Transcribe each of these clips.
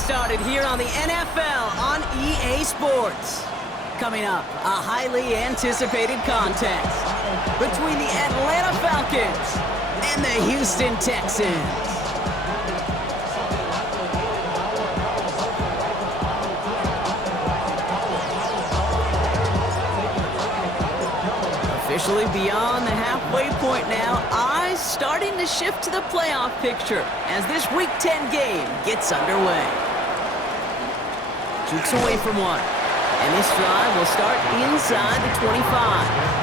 started here on the NFL on EA Sports. Coming up, a highly anticipated contest between the Atlanta Falcons and the Houston Texans. Officially beyond the halfway point now, eyes starting to shift to the playoff picture as this Week 10 game gets underway. Jukes away from one, and this drive will start inside the 25.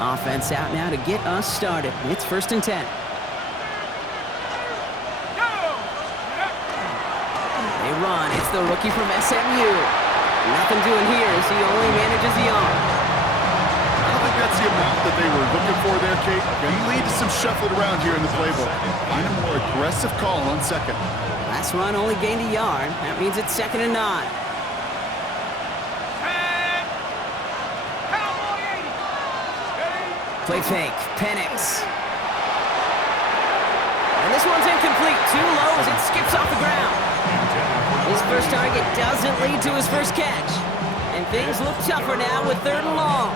Offense out now to get us started. It's 1st and 10. They run. It's the rookie from SMU. Nothing doing here as he only manages the arm. I don't think that's the amount that they were looking for there, Kate. Going to lead to some shuffling around here in the playbook. Find a more aggressive call on second. Last run only gained a yard. That means it's 2nd and 9. Play fake, Penix. And this one's incomplete, too low as it skips off the ground. His first target doesn't lead to his first catch. And things look tougher now with 3rd and long.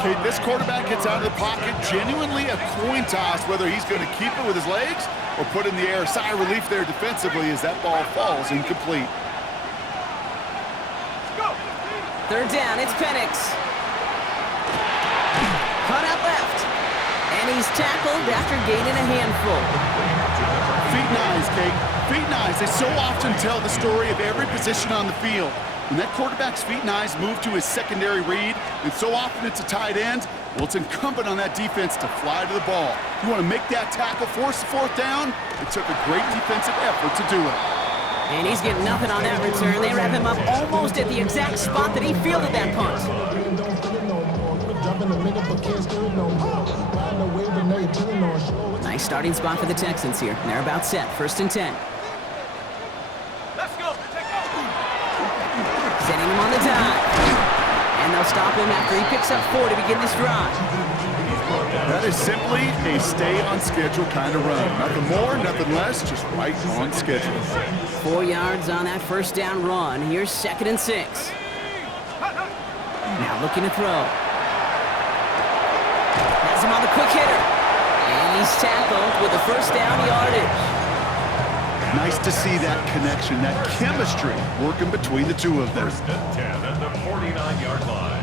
Okay, this quarterback gets out of the pocket, genuinely a coin toss, whether he's going to keep it with his legs or put it in the air. Sigh of relief there defensively as that ball falls incomplete. 3rd down, it's Penix. Cut out left. And he's tackled after gaining a handful. Feet and eyes, Kate. Feet and eyes. They so often tell the story of every position on the field. When that quarterback's feet and eyes move to his secondary read, and so often it's a tight end, well, it's incumbent on that defense to fly to the ball. You want to make that tackle, force the 4th down? It took a great defensive effort to do it. And he's getting nothing on that return. They wrap him up almost at the exact spot that he fielded that punt. Nice starting spot for the Texans here. They're about set. 1st and 10. Let's go. Setting him on the dive. And they'll stop him after he picks up 4 to begin this drive. That is simply a stay-on-schedule kind of run. Nothing more, nothing less, just right on schedule. 4 yards on that 1st down run. Here's 2nd and 6. Now looking to throw. Has him on the quick hitter. And he's tackled with the 1st down yardage. Nice to see that connection, that chemistry working between the two of them. 1st and 10 at the 49-yard line.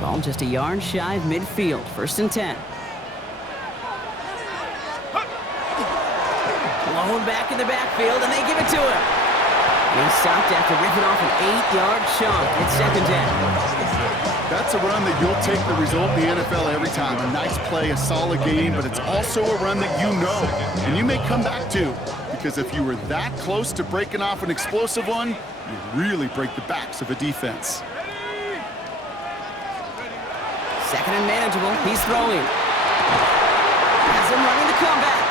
Ball just a yard shy of midfield. 1st and 10. Blown back in the backfield, and they give it to him. He's stopped after ripping off an 8-yard chunk. It's 2nd down. That's a run that you'll take the result in the NFL every time. A nice play, a solid game, but it's also a run that you know and you may come back to, because if you were that close to breaking off an explosive one, you really break the backs of a defense. 2nd and manageable. He's throwing. Has him running the comeback.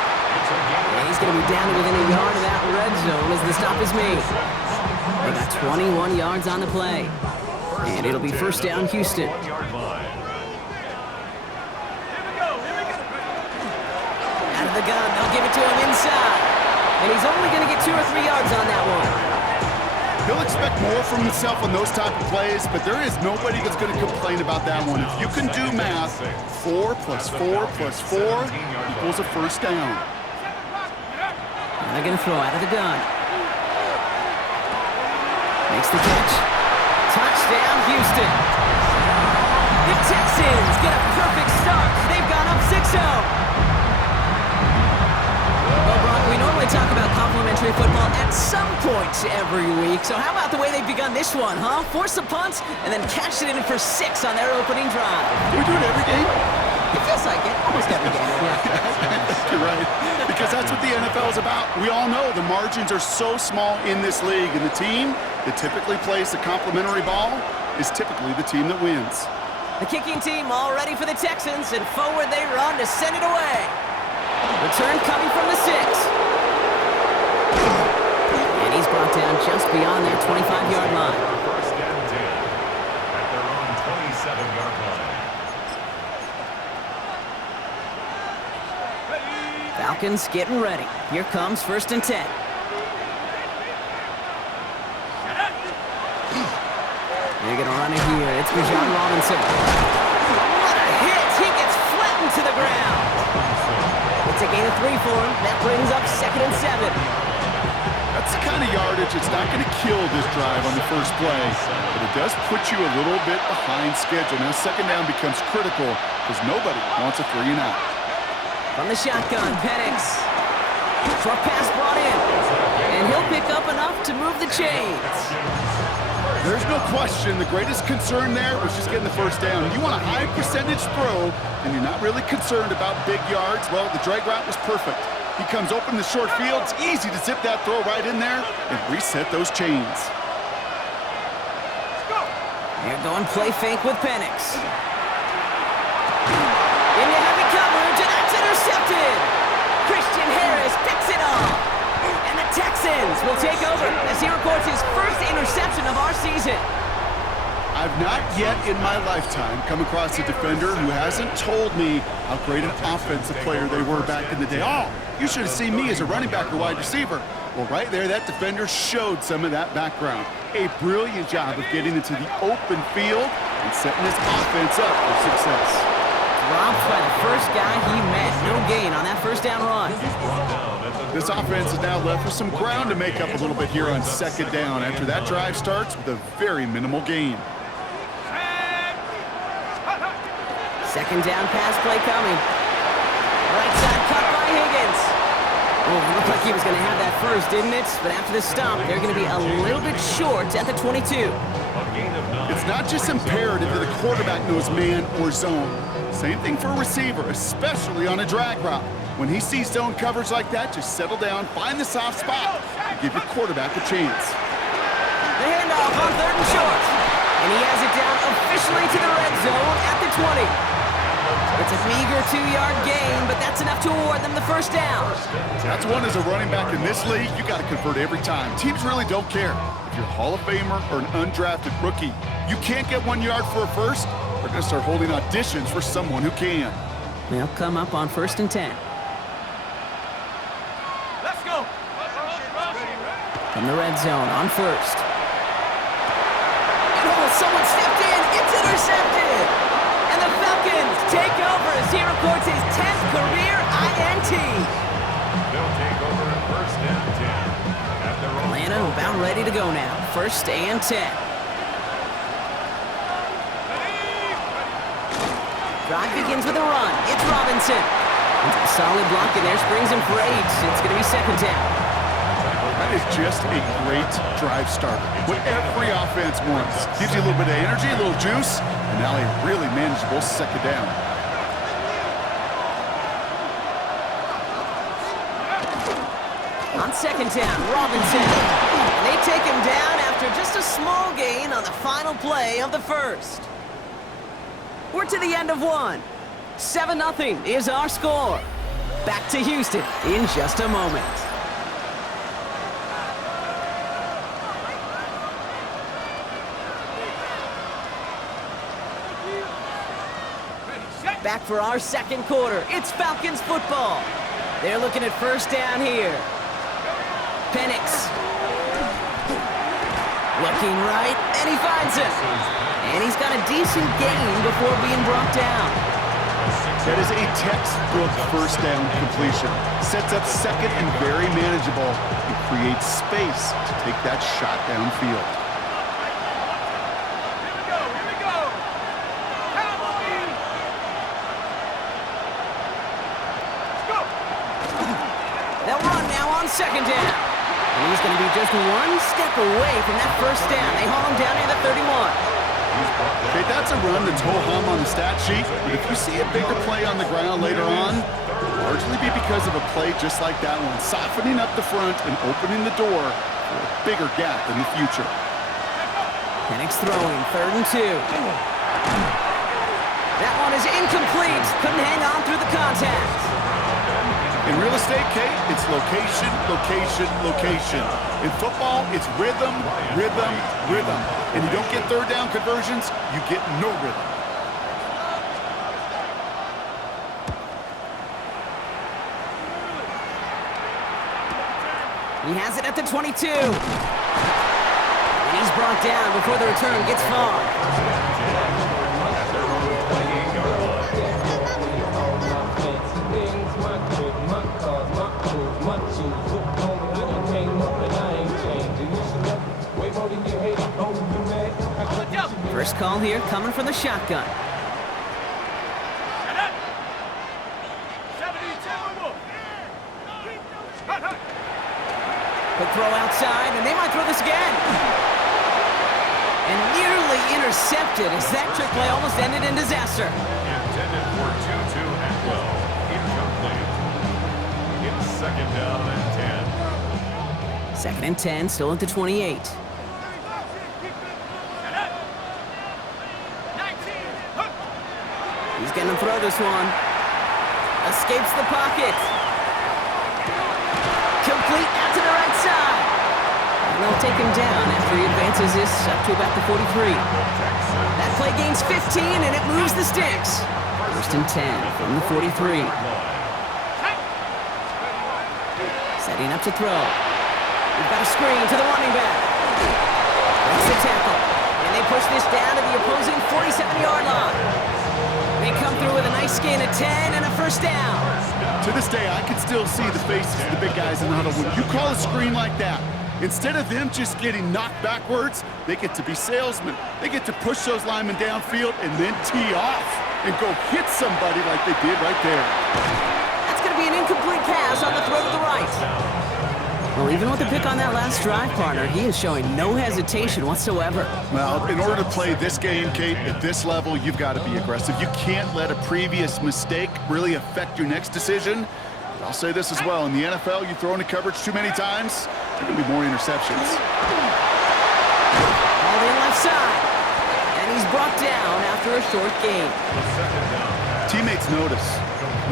And he's going to be down to within a yard of that red zone as the stop is made. They got 21 yards on the play. And it'll be 1st down, Houston. Out of the gun, they'll give it to him inside. And he's only going to get 2 or 3 yards on that one. He'll expect more from himself on those type of plays, but there is nobody that's going to complain about that one. If you can do math, 4 plus 4 plus 4 equals a 1st down. And they're going to throw out of the gun. Makes the catch. Touchdown, Houston. The Texans get a perfect start. They've gone up 6-0. Well, Brock, we normally talk about complimentary football at some point every week. So how about the way they've begun this one, huh? Force a punt and then cash it in for 6 on their opening drive. Do we do it every game? It feels like it. Almost every game. Yeah. You're right. Because that's what the NFL is about. We all know the margins are so small in this league, and the team that typically plays the complimentary ball is typically the team that wins. The kicking team all ready for the Texans, and forward they run to send it away. Return coming from the 6. brought down just beyond their 25-yard line. First and 10 at their own 27-yard line. Falcons getting ready. Here comes 1st and 10. They're going to run it here. It's Bijan Robinson. What a hit! He gets flattened to the ground. It's a gain of 3 for him. That brings up 2nd and 7. That's the kind of yardage that's not going to kill this drive on the first play, but it does put you a little bit behind schedule. Now 2nd down becomes critical because nobody wants a 3 and out. From the shotgun, Penix. Short pass brought in. And he'll pick up enough to move the chains. There's no question the greatest concern there was just getting the 1st down. You want a high percentage throw, and you're not really concerned about big yards. Well, the drag route was perfect. He comes open the short field. It's easy to zip that throw right in there and reset those chains. They're going play fake with Penix. Into heavy coverage, and that's intercepted. Christian Harris picks it off. And the Texans will take over as he records his first interception of our season. I've not yet in my lifetime come across a defender who hasn't told me how great an offensive player they were back in the day. Oh, you should have seen me as a running back or wide receiver. Well, right there, that defender showed some of that background. A brilliant job of getting into the open field and setting his offense up for success. Dropped by the first guy he met. No gain on that 1st down run. This offense is now left with some ground to make up a little bit here on 2nd down after that drive starts with a very minimal gain. 2nd down pass play coming. Right side cut by Higgins. Oh, it looked like he was going to have that first, didn't it? But after the stop, they're going to be a little bit short at the 22. It's not just imperative that the quarterback knows man or zone. Same thing for a receiver, especially on a drag route. When he sees zone coverage like that, just settle down, find the soft spot, and give your quarterback a chance. The handoff on 3rd and short. And he has it down officially to the red zone at the 20. It's a meager 2-yard gain, but that's enough to award them the 1st down. That's one as a running back in this league, you got to convert every time. Teams really don't care. If you're a Hall of Famer or an undrafted rookie, you can't get 1 yard for a first, they're going to start holding auditions for someone who can. They'll come up on 1st and 10. Let's go. From the red zone on 1st. And oh, someone stepped in. It's intercepted. And the Falcons take over as he records his 10th career INT. They'll take over at 1st and 10 at their own. Atlanta about ready to go now. 1st and 10. Drive begins with a run. It's Robinson. A solid block in there, springs him for 8. It's going to be 2nd down. That is just a great drive starter. What every offense wants. Gives you a little bit of energy, a little juice, and now a really manageable 2nd down. On 2nd down, Robinson. And they take him down after just a small gain on the final play of the 1st. We're to the end of 1. 7-0 is our score. Back to Houston in just a moment. Back for our 2nd quarter. It's Falcons football. They're looking at 1st down here. Penix. Looking right, and he finds it. And he's got a decent gain before being brought down. That is a textbook 1st down completion. Sets up 2nd and very manageable and creates space to take that shot downfield. Here we go. Cowboys. Let's go. They'll run now on 2nd down. And he's going to be just 1 step away from that 1st down. They haul him down near the 31. Okay, that's a run that's ho-hum on the stat sheet, but if you see a bigger play on the ground later on, it'll largely be because of a play just like that one, softening up the front and opening the door for a bigger gap in the future. Penix throwing, 3rd and 2. That one is incomplete. Couldn't hang on through the contact. In real estate, Kate, it's location, location, location. In football, it's rhythm, rhythm, rhythm. And you don't get third down conversions, you get no rhythm. He has it at the 22. And he's brought down before the return gets far. First call here coming from the shotgun. Quick throw outside, and they might throw this again. And nearly intercepted as that trick play almost ended in disaster. Intended for Tutu Atwell. Incomplete. It's second down and 10. Second and 10, still at the 28. He's going to throw this one. Escapes the pocket. Complete out to the right side. And they'll take him down after he advances this up to about the 43. That play gains 15, and it moves the sticks. First and 10 from the 43. Setting up to throw. We've got a screen to the running back. Breaks the tackle. And they push this down to the opposing 47-yard line. They come through with a nice gain of 10 and a first down. To this day, I can still see the faces of the big guys in the huddle. When you call a screen like that, instead of them just getting knocked backwards, they get to be salesmen. They get to push those linemen downfield and then tee off and go hit somebody like they did right there. That's going to be an incomplete pass on the throw to the right. Well, even with the pick on that last drive, partner, he is showing no hesitation whatsoever. Well, in order to play this game, Kate, at this level, you've got to be aggressive. You can't let a previous mistake really affect your next decision. But I'll say this as well. In the NFL, you throw into coverage too many times, there can be more interceptions. All in left side. And he's brought down after a short gain. Teammates notice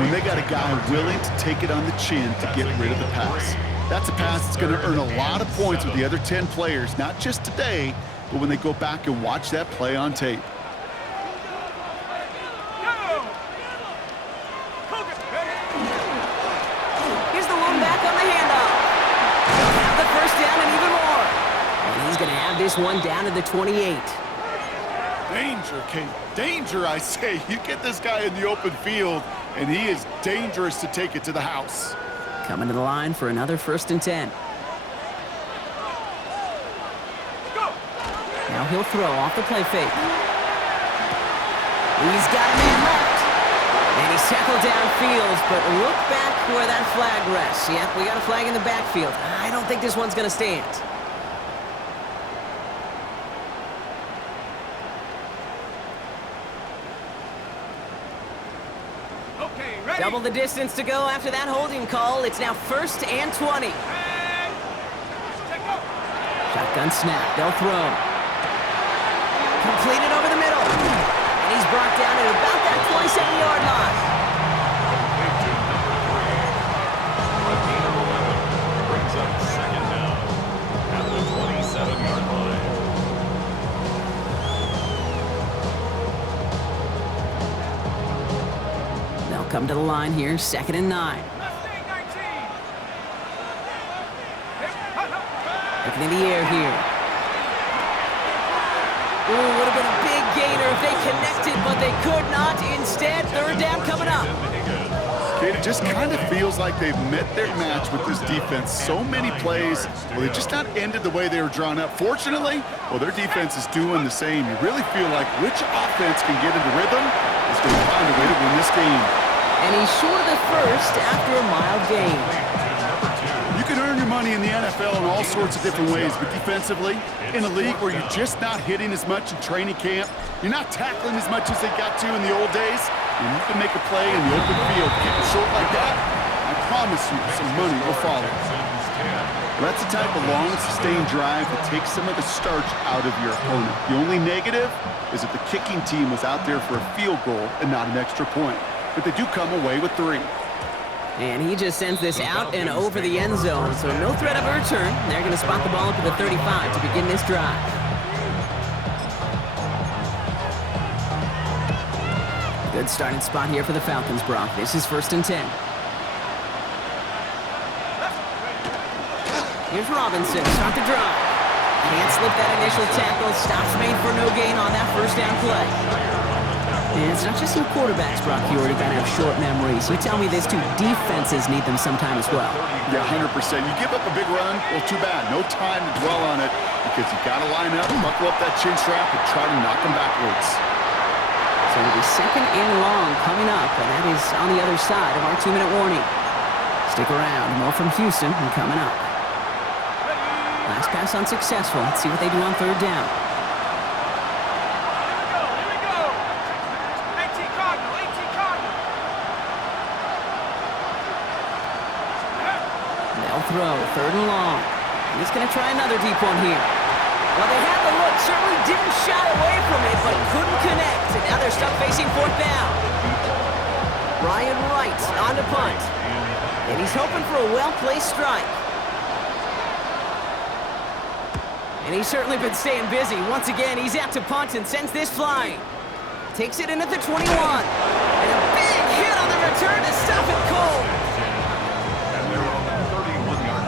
when they got a guy willing to take it on the chin to get rid of the pass. That's a pass that's going to earn a lot of points with the other 10 players, not just today, but when they go back and watch that play on tape. Here's the one back on the handoff. They'll have the first down and even more. And he's going to have this one down to the 28. Danger, Kate. Danger, I say. You get this guy in the open field, and he is dangerous to take it to the house. Coming to the line for another first and 10. Now he'll throw off the play fake. He's got a man left. And he's tackled downfield, but look back where that flag rests. Yep, we got a flag in the backfield. I don't think this one's going to stand. Double the distance to go after that holding call. It's now first and 20. Shotgun snap. They'll throw. Completed over the middle. And he's brought down at about that 27-yard line. Brings up second down at the 27-yard line. Come to the line here, second and 9. Looking in the air here. Ooh, would have been a big gainer if they connected, but they could not. Instead, third down coming up. Kate, it just kind of feels like they've met their match with this defense. So many plays, well, they just not ended the way they were drawn up. Fortunately, well, their defense is doing the same. You really feel like which offense can get into rhythm is going to find a way to win this game. And he's short of the first after a mild gain. You can earn your money in the NFL in all sorts of different ways, but defensively, in a league where you're just not hitting as much in training camp, you're not tackling as much as they got to in the old days, and you can make a play in the open field, getting short like that, I promise you some money will follow. That's the type of long, sustained drive that takes some of the starch out of your opponent. The only negative is that the kicking team was out there for a field goal and not an extra point. But they do come away with 3. And he just sends this out and over the end zone, so no threat of a return. They're going to spot the ball up at the 35 to begin this drive. Good starting spot here for the Falcons, Brock. This is 1st and 10. Here's Robinson, start the drive. Can't slip that initial tackle. Stops made for no gain on that first down play. And it's not just your quarterbacks, Brock. You already got to have short memories. You tell me this too. Defenses need them sometime as well. Yeah, 100%. You give up a big run, well, too bad. No time to dwell on it because you got to line up, buckle up that chin strap, and try to knock them backwards. So it'll be 2nd and long coming up, and that is on the other side of our 2-minute warning. Stick around. More from Houston and coming up. Last pass unsuccessful. Let's see what they do on 3rd down. They'll throw. 3rd and long. He's going to try another deep one here. Well, they had the look. Certainly didn't shy away from it, but couldn't connect. And now they're stuck facing 4th down. Ryan Wright on to punt. And he's hoping for a well-placed strike. And he's certainly been staying busy. Once again, he's out to punt and sends this flying. Takes it in at the 21. And a big hit on the return to stop it cold. And they're on the 31-yard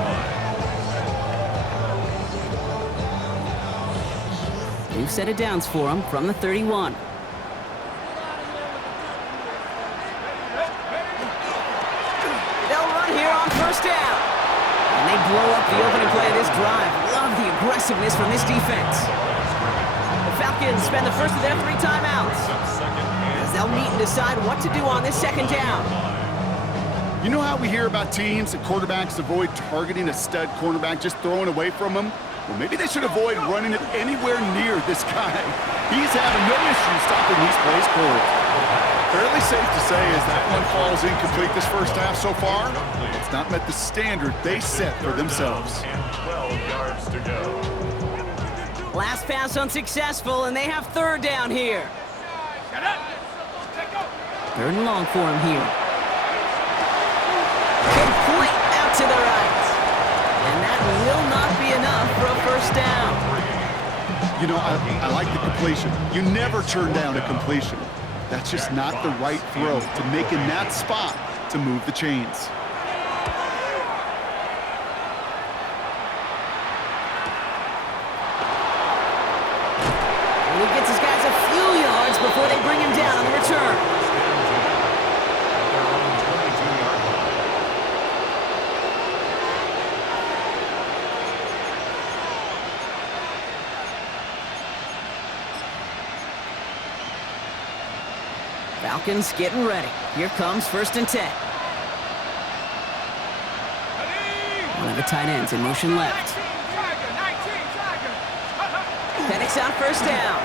line. New set of downs for him from the 31. They'll run here on 1st down. And they blow up the opening play of this drive. Love the aggressiveness from this defense. The Falcons spend the first of their 3 timeouts as they'll meet and decide what to do on this 2nd down. You know how we hear about teams and quarterbacks avoid targeting a stud cornerback, just throwing away from him? Well, maybe they should avoid running it anywhere near this guy. He's having no issue stopping these plays cold. Fairly safe to say as that one falls incomplete this first half so far, it's not met the standard they set for themselves. And 12 yards to go. Last pass unsuccessful, and they have 3rd down here. 3rd and long for him here. Complete out to the right. And that will not be enough for a 1st down. You know, I like the completion. You never turn down a completion. That's just not the right throw to make in that spot to move the chains. And he gets his guys a few yards before they bring him down on the return. They're on 22-yard line. Falcons getting ready. Here comes 1st and 10. One of the tight ends in motion left. Penix on 1st down.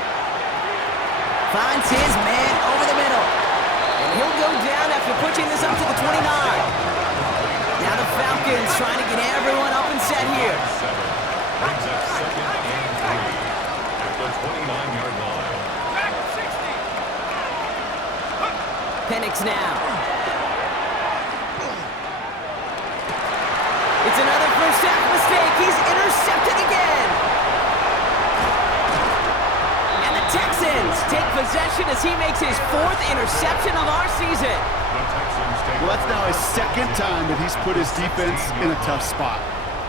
Finds his man over the middle. And he'll go down after pushing this up to the 29. Now the Falcons trying to get everyone up and set here. Brings up 2nd and 3 at the 29-yard line. Penix now. It's another first half mistake. He's intercepted again. And the Texans take possession as he makes his 4th interception of our season. The Texans take Well, that's now his 2nd time that he's put his defense in a tough spot.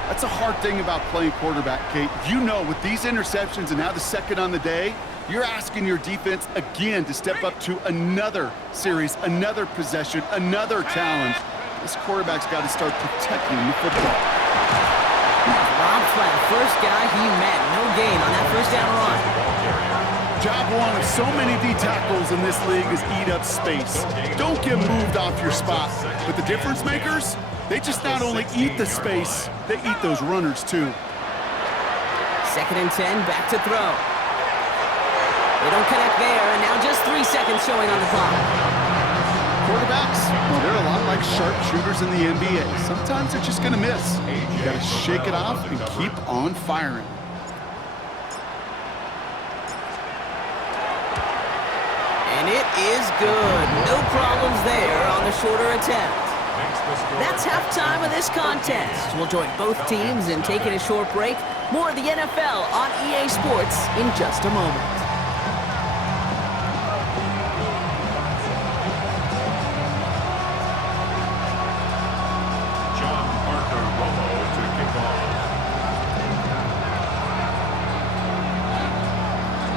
That's a hard thing about playing quarterback, Kate. You know, with these interceptions and now the 2nd on the day, you're asking your defense again to step up to another series, another possession, another challenge. This quarterback's got to start protecting the football. Rob Flat, first guy he met. No gain on that 1st down run. Job one of so many D tackles in this league is eat up space. Don't get moved off your spot. But the difference makers, they just not only eat the space, they eat those runners too. 2nd and 10, back to throw. They don't connect there, and now just 3 seconds showing on the clock. Quarterbacks, well, they're a lot like sharpshooters in the NBA. Sometimes they're just going to miss. You got to shake it off and keep on firing. And it is good. No problems there on the shorter attempt. That's halftime of this contest. We'll join both teams in taking a short break. More of the NFL on EA Sports in just a moment.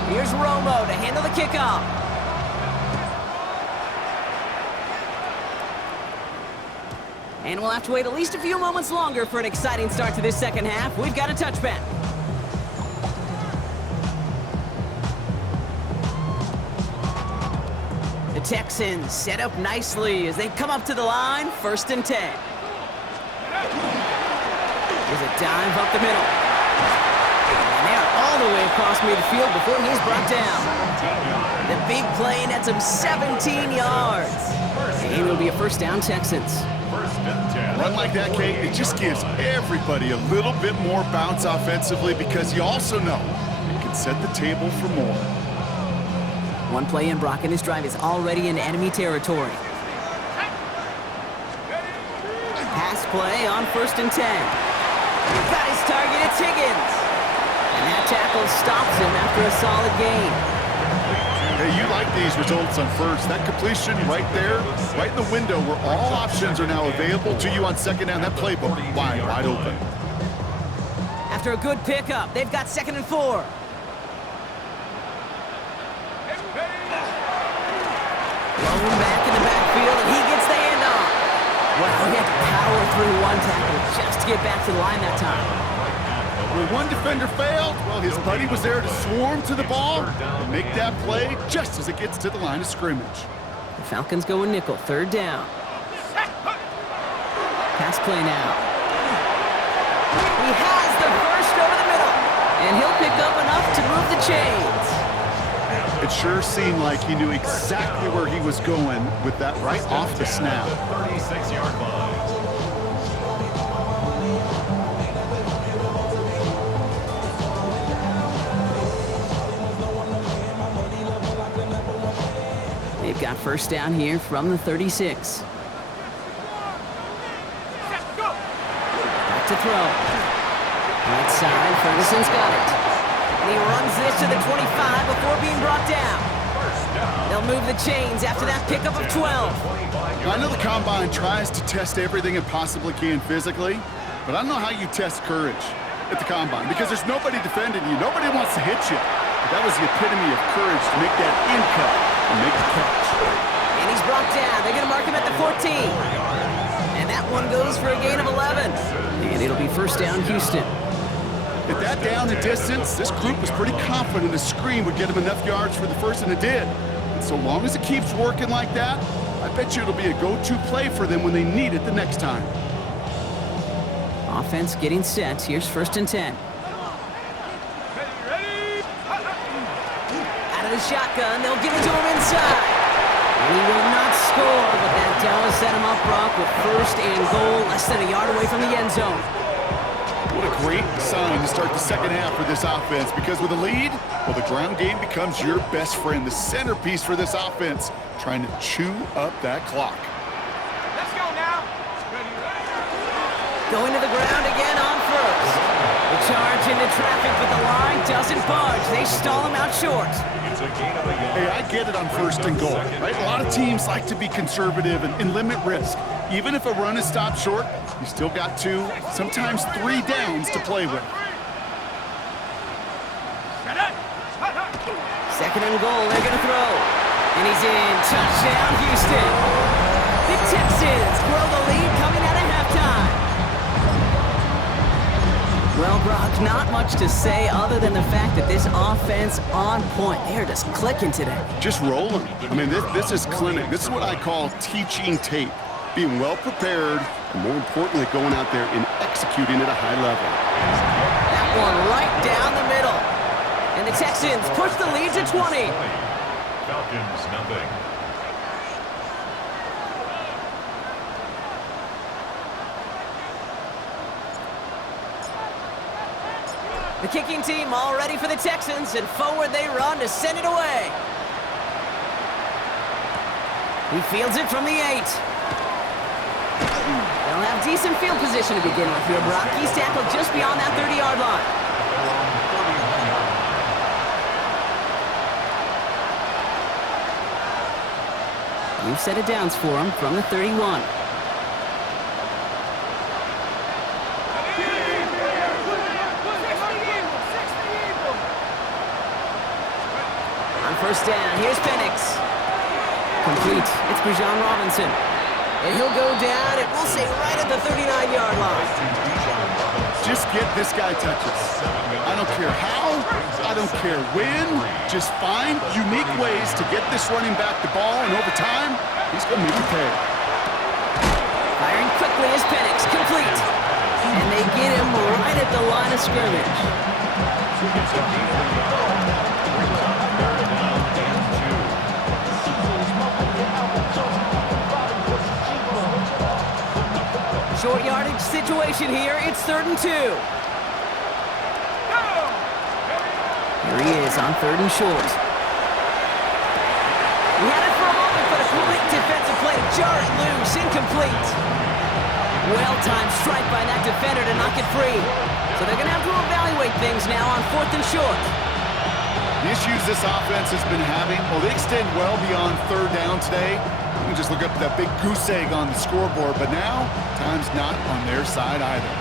Here's Romo to handle the kickoff. And we'll have to wait at least a few moments longer for an exciting start to this second half. We've got a touchback. The Texans set up nicely as they come up to the line, 1st and 10. There's a dive up the middle. And they're all the way across midfield before he's brought down. The big play nets him 17 yards. And it'll be a 1st down, Texans. Run like that, Kate, it just gives everybody a little bit more bounce offensively because you also know it can set the table for more. One play in, Brock, and this drive is already in enemy territory. Pass play on 1st and 10. Got his target, it's Higgins. And that tackle stops him after a solid gain. Hey, you like these results on 1st. That completion right there, right in the window where all options are now available to you on 2nd down. That playbook wide open. After a good pickup, they've got 2nd and 4. Thrown back in the backfield, and he gets the handoff. Wow, he had to power through one tackle just to get back to the line that time. When one defender failed, well, his buddy was there to swarm to the ball and make that play just as it gets to the line of scrimmage. The Falcons go in nickel, 3rd down. Pass play now. He has the first over the middle, and he'll pick up enough to move the chains. It sure seemed like he knew exactly where he was going with that right off the snap. 36-yard line. They've got 1st down here from the 36. Back to throw. Right side, Ferguson's got it. And he runs this to the 25 before being brought down. They'll move the chains after that pickup of 12. I know the Combine tries to test everything it possibly can physically, but I don't know how you test courage at the Combine because there's nobody defending you. Nobody wants to hit you. But that was the epitome of courage to make that in cut and make the catch. And he's brought down. They're going to mark him at the 14. And that one goes for a gain of 11. And it'll be 1st down, Houston. At that down and distance, this group was pretty confident a screen would get him enough yards for the 1st, and it did. And so long as it keeps working like that, I bet you it'll be a go-to play for them when they need it the next time. Offense getting set. Here's 1st and 10. Out of the shotgun, they'll give it to him inside. And he will not score, but that does set him up, Brock, with 1st and goal, less than a yard away from the end zone. What a great sign to start the second half for this offense, because with a lead, well, the ground game becomes your best friend, the centerpiece for this offense, trying to chew up that clock. Let's go now. Going to the ground again on 1st. The charge into traffic, but the line doesn't budge. They stall him out short. It's a gain of a yard. Hey, I get it on 1st and goal, right? A lot of teams like to be conservative and limit risk. Even if a run is stopped short, you still got 2, sometimes 3 downs to play with. 2nd and goal, they're going to throw. And he's in. Touchdown, Houston. The Texans grow the lead coming out of halftime. Well, Brock, not much to say other than the fact that this offense on point. They are just clicking today. Just rolling. I mean, this is clinic. This is what I call teaching tape. Being well prepared, and more importantly, going out there and executing at a high level. That one right down the middle. And the Texans push the lead to 20. Falcons, nothing. The kicking team all ready for the Texans, and forward they run to send it away. He fields it from the 8. decent field position to begin with here, Brock. He's tackled just beyond that 30-yard line. New set of downs for him from the 31. On first down, here's Penix. Complete. It's Bijan Robinson. And he'll go down, and we'll say right at the 39-yard line. Just get this guy touches. I don't care how, I don't care when. Just find unique ways to get this running back the ball, and over time, he's going to make it pay. Firing quickly is Penix. Complete. And they get him right at the line of scrimmage. Short yardage situation here. It's 3rd and 2. Here he is on 3rd and short. He had it for a moment, but a great defensive play to jar it loose. Incomplete. Well-timed strike by that defender to knock it free. So they're going to have to evaluate things now on 4th and short. The issues this offense has been having, well, they extend well beyond 3rd down today. You can just look up that big goose egg on the scoreboard, but now, time's not on their side either.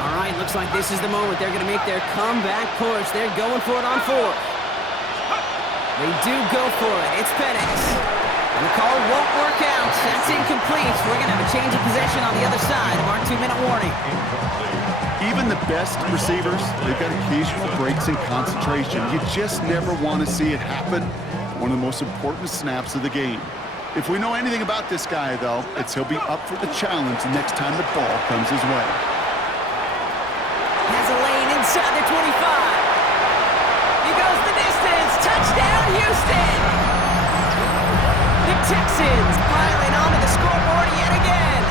All right, looks like this is the moment they're going to make their comeback push. They're going for it on 4th. They do go for it. It's Penix. And the call won't work out. That's incomplete. We're going to have a change of possession on the other side of our 2-minute warning. Even the best receivers, they've got occasional breaks in concentration. You just never want to see it happen. One of the most important snaps of the game. If we know anything about this guy, though, it's he'll be up for the challenge the next time the ball comes his way. Has a lane inside the 25. He goes the distance. Touchdown, Houston! The Texans piling onto the scoreboard yet again.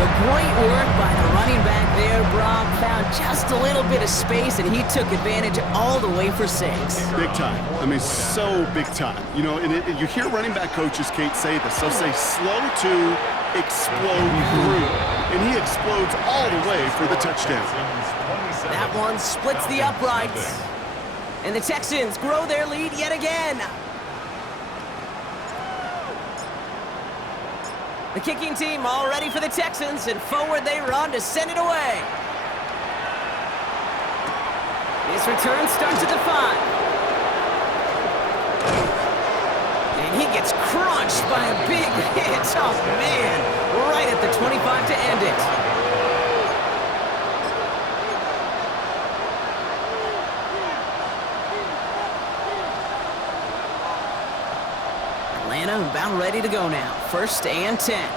So great work by the running back there, Brock. Found just a little bit of space, and he took advantage all the way for 6. Big time. I mean, so big time. You know, and you hear running back coaches, Kate, say this. They'll say slow to explode through. And he explodes all the way for the touchdown. That one splits the uprights. And the Texans grow their lead yet again. The kicking team all ready for the Texans, and forward they run to send it away. This return starts at the 5. And he gets crunched by a big hit. Oh, man. Right at the 25 to end it. Atlanta about ready to go now. 1st and 10.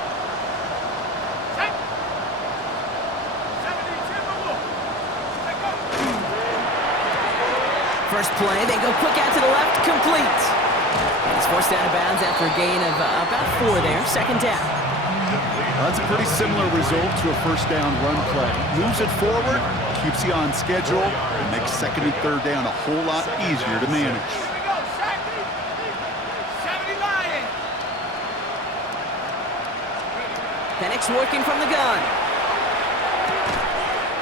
First play, they go quick out to the left, complete. He's forced out of bounds after a gain of about 4 there. 2nd down. That's a pretty similar result to a 1st down run play. Moves it forward, keeps you on schedule, and makes 2nd and 3rd down a whole lot easier to manage. Penix working from the gun.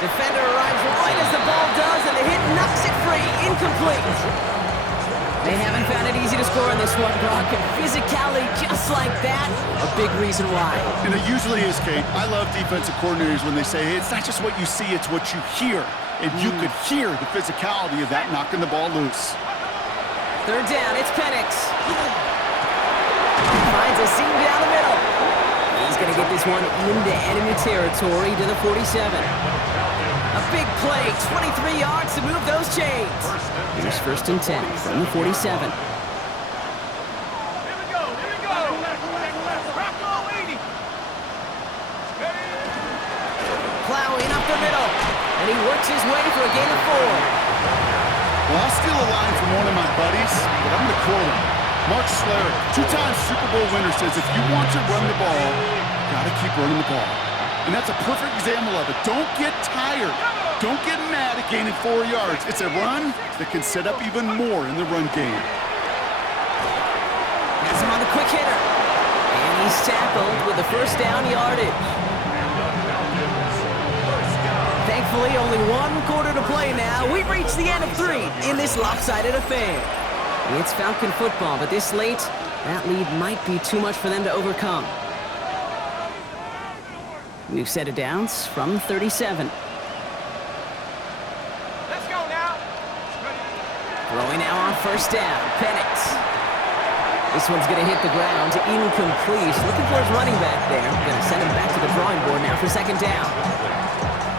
Defender arrives right as the ball does, and the hit knocks it free. Incomplete. They haven't found it easy to score in this one, Brock. And physicality just like that, a big reason why. And it usually is, Kate. I love defensive coordinators when they say, hey, it's not just what you see, it's what you hear. And you could hear the physicality of that knocking the ball loose. 3rd down, it's Penix. Finds a seam down the middle. He's going to get this one into enemy territory to the 47. A big play, 23 yards to move those chains. Here's 1st and 10 from the 47. Plowing up the middle, and he works his way for a gain of 4. Well, I'll steal a line from one of my buddies, but I'm going to quote him. Mark Schlereth, 2-time Super Bowl winner, says if you want to run the ball, you got to keep running the ball. And that's a perfect example of it. Don't get tired. Don't get mad at gaining 4 yards. It's a run that can set up even more in the run game. Has him on the quick hitter. And he He's tackled with the first down yardage. Thankfully, only one quarter to play now. We've reached the end of 3 in this lopsided affair. It's Falcon football, but this late, that lead might be too much for them to overcome. We've set it downs from 37. Let's go now. Throwing now on first down. Penix. This one's going to hit the ground. Incomplete. Looking for his running back there. Going to send him back to the drawing board now for second down.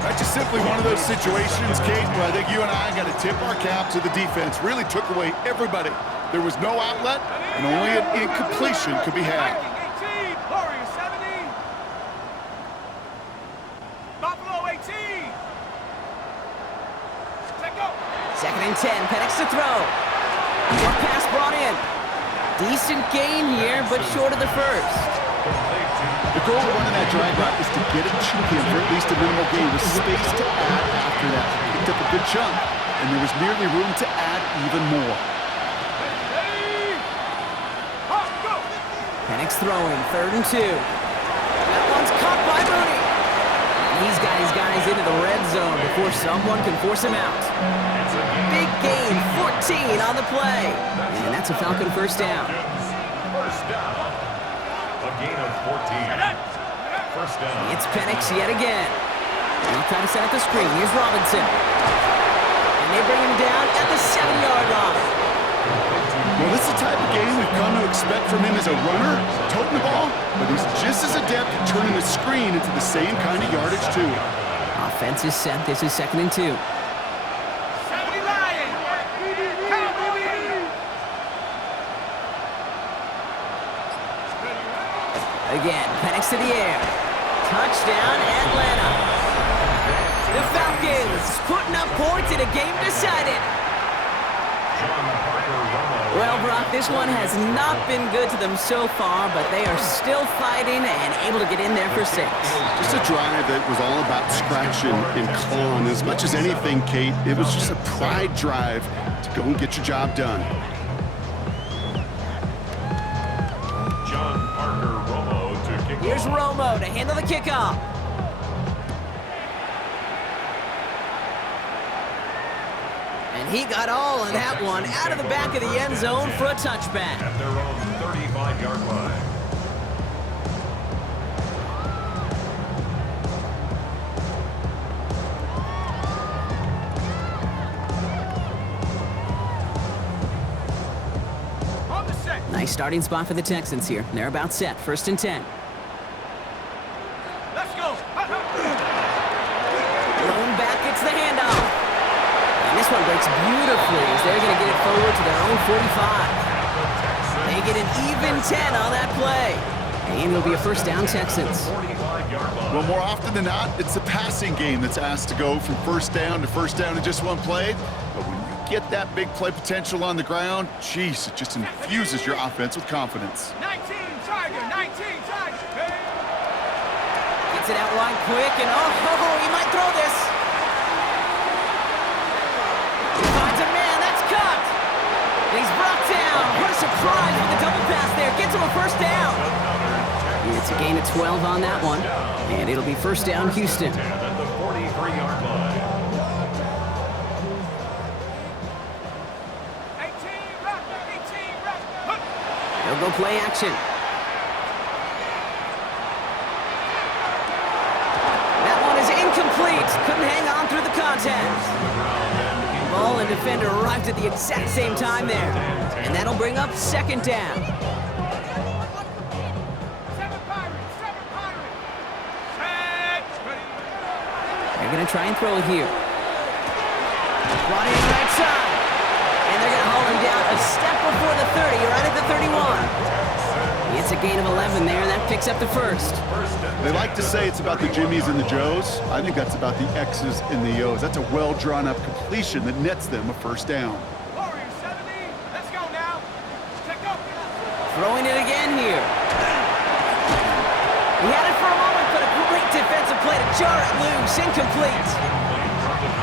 That's just simply one of those situations, Kate, where I think you and I got to tip our cap to the defense. Really took away everybody. There was no outlet, and only an incompletion could be had. 18, Warriors 70. Buffalo 18. Take go. Second and 10. Penix to throw. Short pass brought in. Decent gain here, but short of the first. The goal of running that drag route is to get it to him for at least a minimal gain with space to add after that. Picked up a good chunk, and there was nearly room to add even more. Penix throwing, 3rd and 2. That one's caught by Mooney. He's got his guys into the red zone before someone can force him out. Big gain, 14 on the play. And that's a Falcon first down. First down. A gain of 14. First down. It's Penix yet again. He'll try to set up the screen. Here's Robinson. And they bring him down at the 7-yard line. Well, this is the type of game we've come to expect from him as a runner, toting the ball, but he's just as adept at turning the screen into the same kind of yardage, too. Offense is set. This is 2nd and 2. 70 Lions. Again, Penix to the air. Touchdown, Atlanta. The Falcons putting up points in a game decided. Well, Brock, this one has not been good to them so far, but they are still fighting and able to get in there for 6. Just a drive that was all about scratching and clawing. As much as anything, Kate, it was just a pride drive to go and get your job done. John Parker Romo to kick Here's off. Romo to handle the kickoff. And he got all of that one out of the back of the end zone for a touchback. At their own 35-yard line. On the set. Nice starting spot for the Texans here. They're about set. 1st and 10. Let's go. Thrown back, gets the handoff. And this one breaks beautifully as they're going to get it forward to their own 45. They get an even 10 on that play. And it'll be a first down, Texans. 45-yard line. Well, more often than not, it's the passing game that's asked to go from first down in just one play. But when you get that big play potential on the ground, geez, it just infuses your offense with confidence. 19 Tiger, 19 Tiger. Hey. Gets it out wide quick, and oh, he might throw this. He finds a man, that's cut. And he's brought down. What a surprise with the double pass there. Gets him a first down. It's a gain of 12 on that one. And it'll be first down, Houston. 10 at the 43-yard line. 18 rep. They'll go play action. That one is incomplete. Couldn't hang on through the contact. Ball and defender arrived at the exact same time there. And that'll bring up second down. 7 Pirates. Set. Ready. They're going to try and throw it here. Brought in right side. And they're going to haul him down a step before the 30, right at the 31. It's a gain of 11 there. That picks up the first. They like to say it's about the Jimmies and the Joes. I think that's about the X's and the O's. That's a well-drawn-up completion that nets them a first down. Warriors 70. Let's go now. Check up. Throwing it again here. He had it for a moment, but a great defensive play to jar it loose. Incomplete.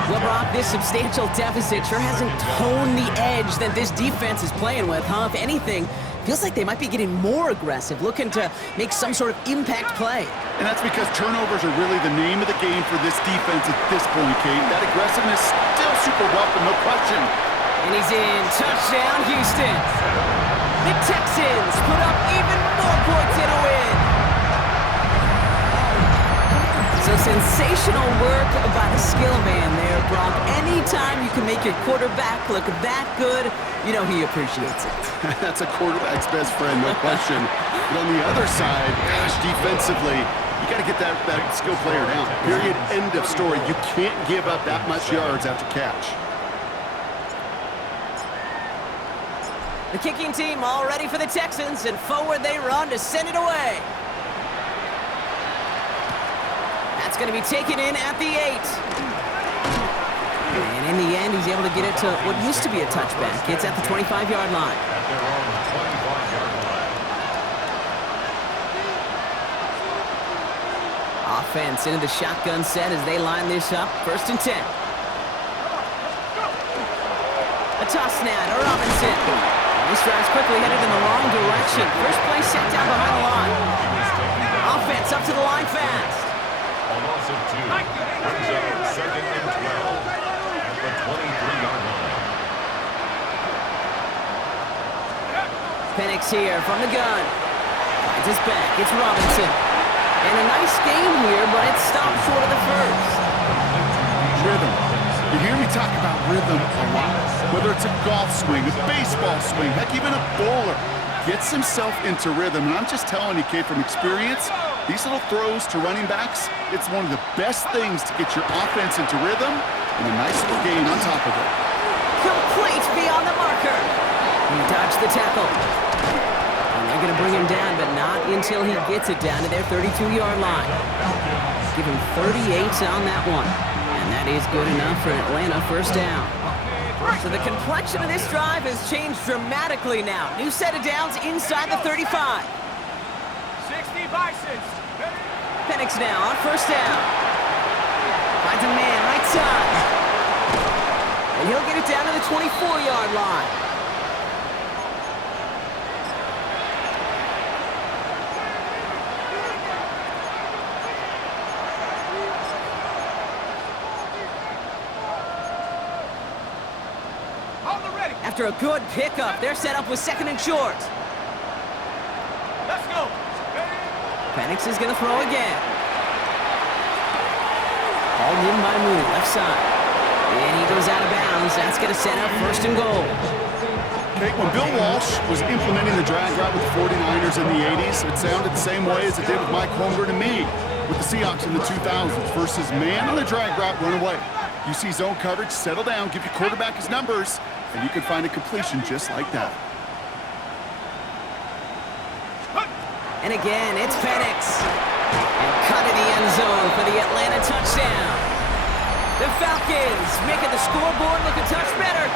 Well, Brock, this substantial deficit sure hasn't toned the edge that this defense is playing with, huh? If anything, Feels like they might be getting more aggressive, looking to make some sort of impact play. And that's because turnovers are really the name of the game for this defense at this point, Kate. That aggressiveness still super welcome, no question. And he's in. Touchdown, Houston. The Texans put up even more points in a win. So sensational work by the skill man there, Brock. Anytime you can make your quarterback look that good, you know he appreciates it. That's a quarterback's best friend, no question. But on the other side, gosh, defensively, you got to get that skill player down. Period, end of story. You can't give up that much yards after catch. The kicking team all ready for the Texans, and forward they run to send it away. That's going to be taken in at the 8. And in the end, he's able to get it to what used to be a touchback. It's at the 25-yard line. At their own 25-yard line. Offense into the shotgun set as they line this up. 1st and 10. A toss now to Robinson. This drive's quickly headed in the wrong direction. First play set down behind the line. Offense up to the line fast. A loss of 2. Brings up 2nd and 12 at the 23-yard line. Penix here from the gun. Finds his back. It's Robinson. And a nice game here, but it stopped short of the first. Rhythm. You hear me talk about rhythm a lot. Whether it's a golf swing, a baseball swing, heck, even a bowler gets himself into rhythm. And I'm just telling you, kid, from experience, these little throws to running backs, it's one of the best things to get your offense into rhythm and a nice little gain on top of it. Complete beyond the marker. He dodged the tackle. And they're going to bring him down, but not until he gets it down to their 32-yard line. Give him 38 on that one. And that is good enough for Atlanta. 1st down. So the complexion of this drive has changed dramatically now. New set of downs inside the 35. 60 Bisons. Penix now on 1st down. Finds a man right side. And he'll get it down to the 24-yard line. After a good pickup, they're set up with 2nd and short. Let's go. Penix is going to throw again. Hauled in by Mooney, left side. And he goes out of bounds. That's going to set up 1st and goal. Okay, when Bill Walsh was implementing the drag route with the 49ers in the 80s, it sounded the same way as it did with Mike Holmgren and me with the Seahawks in the 2000s versus man on the drag route, run away. You see zone coverage, settle down, give your quarterback his numbers, and you can find a completion just like that. And again, it's Penix. And cut in the end zone for the Atlanta touchdown. The Falcons making the scoreboard look a touch better.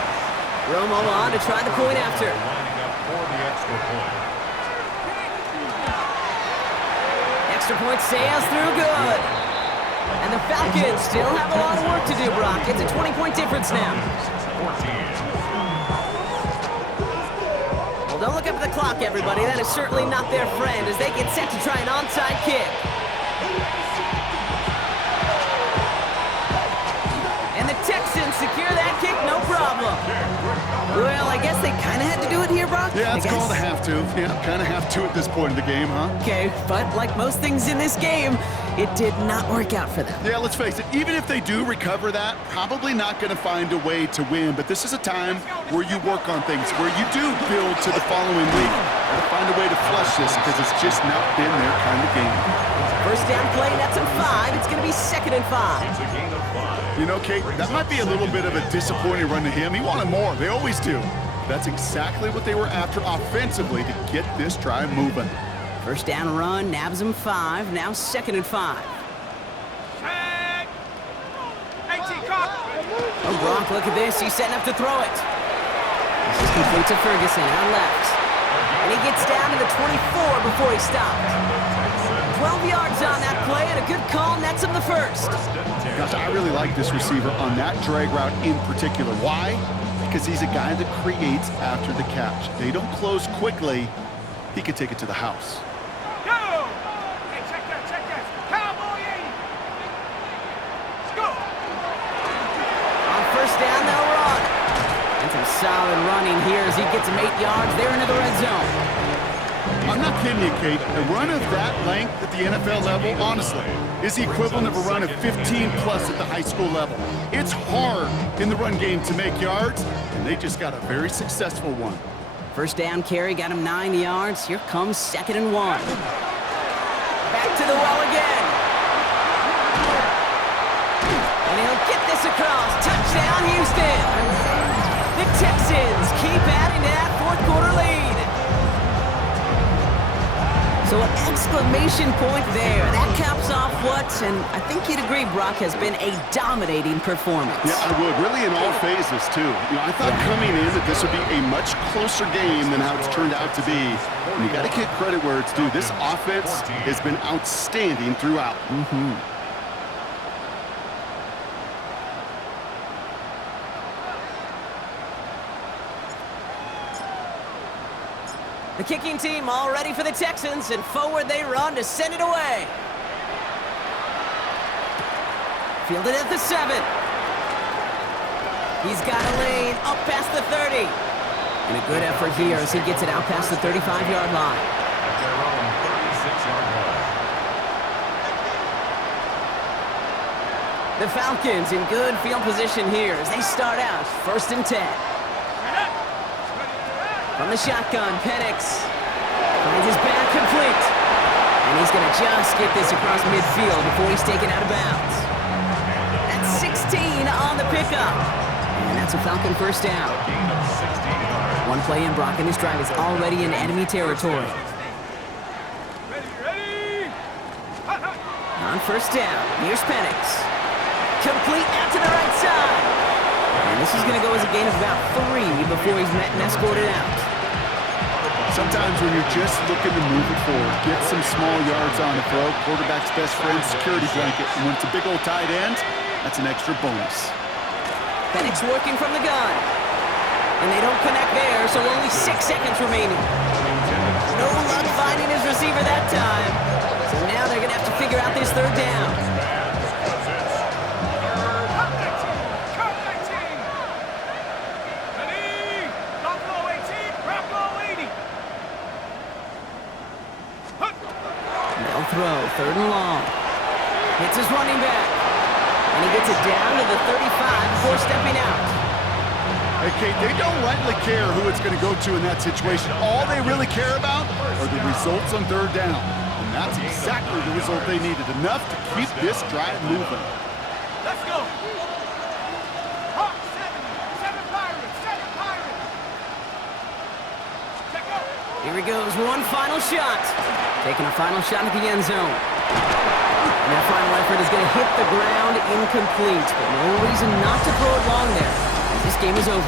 Romo on to try the point after. Lining up for the extra point. Extra point sails through good. And the Falcons still have a lot of work to do, Brock. It's a 20-point difference now. 14. Well, don't look up at the clock, everybody. That is certainly not their friend as they get set to try an onside kick. And the Texans secure that kick, no problem. Well, I guess they kind of had to do it here, Brock. Yeah, it's called a have to. Yeah, kind of have to at this point in the game, huh? Okay, but like most things in this game, it did not work out for them. Yeah, let's face it, even if they do recover that, probably not going to find a way to win. But this is a time where you work on things, where you do build to the following week. Got to find a way to flush this because it's just not been their kind of game. 1st down play, that's a 5. It's going to be 2nd and 5. It's a gain of 5. You know, Kate, that might be a little bit of a disappointing run to him. He wanted more. They always do. That's exactly what they were after offensively to get this drive moving. 1st down run, nabs him 5. Now 2nd and 5. Tag. 18 cop. Oh, Gronk, look at this. He's setting up to throw it. This is complete to Ferguson, out left. And he gets down to the 24 before he stopped. 12 yards on that play, and a good call nets him the 1st. Gosh, I really like this receiver on that drag route in particular. Why? because he's a guy that creates after the catch. They don't close quickly. He could take it to the house. Go! Hey, check that, check that. Cowboy 80. Let's go! On first down, they'll run. And some solid running here as he gets him 8 yards. They're into the red zone. I'm not kidding you, Kate. A run of that length at the NFL level, honestly, is the equivalent of a run of 15-plus at the high school level. It's hard in the run game to make yards, and they just got a very successful one. First down carry got him 9 yards. Here comes 2nd and 1. Back to the well again. And he'll get this across. Touchdown, Houston. The Texans keep adding to that fourth-quarter lead. So an exclamation point there. That caps off what, and I think you'd agree, Brock, has been a dominating performance. Yeah, I would. Really in all phases, too. You know, I thought coming in that this would be a much closer game than how it's turned out to be. And you got to give credit where it's due. This offense has been outstanding throughout. The kicking team all ready for the Texans, and forward they run to send it away. Fielded at the 7. He's got a lane up past the 30. And a good effort here as he gets it out past the 35-yard line. At their own 36-yard line. The Falcons in good field position here as they start out 1st and 10. From the shotgun, Penix finds his back complete. And he's going to just get this across midfield before he's taken out of bounds. That's 16 on the pickup. And that's a Falcon first down. Gain of 16 yards. One play in, Brock, and this drive is already in enemy territory. Ready! On first down, here's Penix. Complete out to the right side. And this is going to go as a gain of about 3 before he's met and escorted out. Sometimes when you're just looking to move it forward, get some small yards on the throw, quarterback's best friend, security blanket. And when it's a big old tight end, that's an extra bonus. Penix working from the gun. And they don't connect there, so only 6 seconds remaining. No luck finding his receiver that time. So now they're going to have to figure out this 3rd down. Throw, 3rd and long. Hits his running back. And he gets it down to the 35 before stepping out. Hey, Kate, they don't rightly care who it's going to go to in that situation. All they really care about are the results on 3rd down. And that's exactly the result they needed. Enough to keep this drive moving. Let's go! Hawk, 7 Pirates, 7 Pirates! Check out! Here he goes, one final shot. Taking a final shot at the end zone. And that final effort is going to hit the ground incomplete. But no reason not to throw it long there, as this game is over.